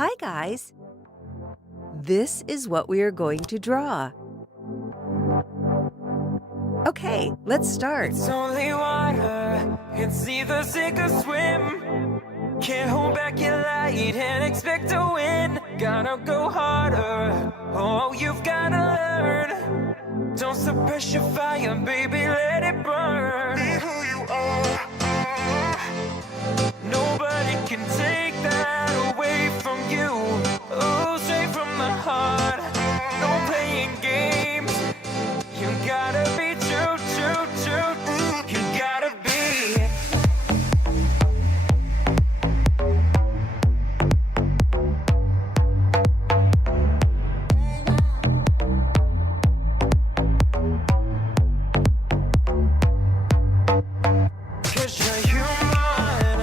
Hi guys! This is what we are going to draw. Okay, let's start. It's only water, it's either sink or swim. Can't hold back your light and expect to win. Gotta go harder, oh you've gotta learn. Don't suppress your fire, baby, let it burn. Be who you are. Nobody can take that away from you. Oh, straight from the heart. No playing games. You gotta be true, true, true. You gotta be. 'Cause you're human.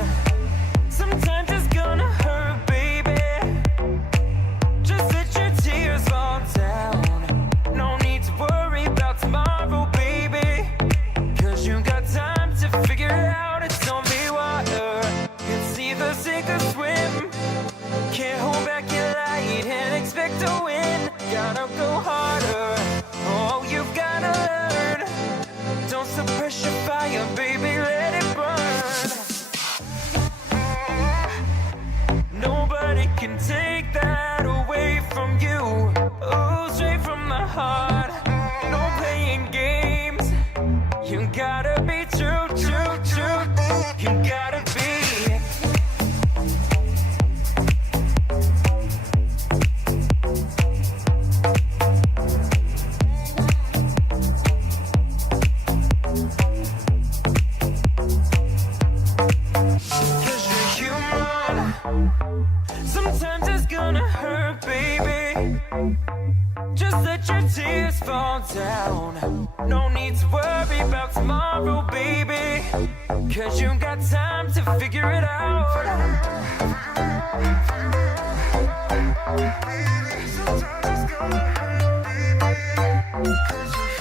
Sometimes it's gonna hurt, baby. Just let your tears fall down. No need to worry about tomorrow, baby. 'Cause you got time to figure it out. It's only water. It's either sink or swim. Can't hold back your light and expect to win. Gotta go harder. Oh, you've gotta learn. Don't suppress your fire, baby, let it burn. Nobody can take that away from you. Oh, straight from the heart. No playing games. You gotta be true, true, true. You gotta be. Cause you're human. Sometimes it's gonna hurt, baby. Just let your tears fall down. No need to worry about tomorrow, baby. 'Cause you got time to figure it out. Sometimes it's gonna hurt, baby. 'Cause you're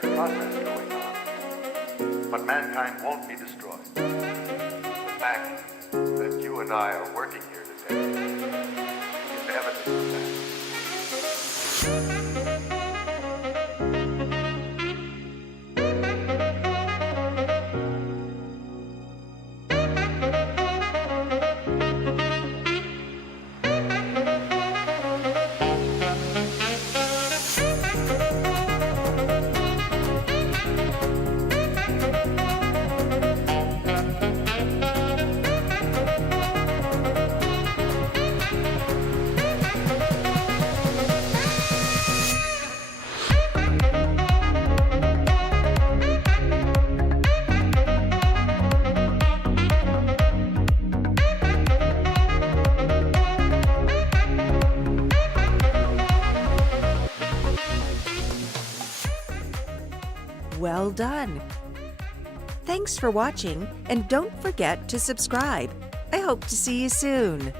progress going on. But mankind won't be destroyed. The fact that you and I are working here today is evidence of that. Well done! Thanks for watching, and don't forget to subscribe. I hope to see you soon.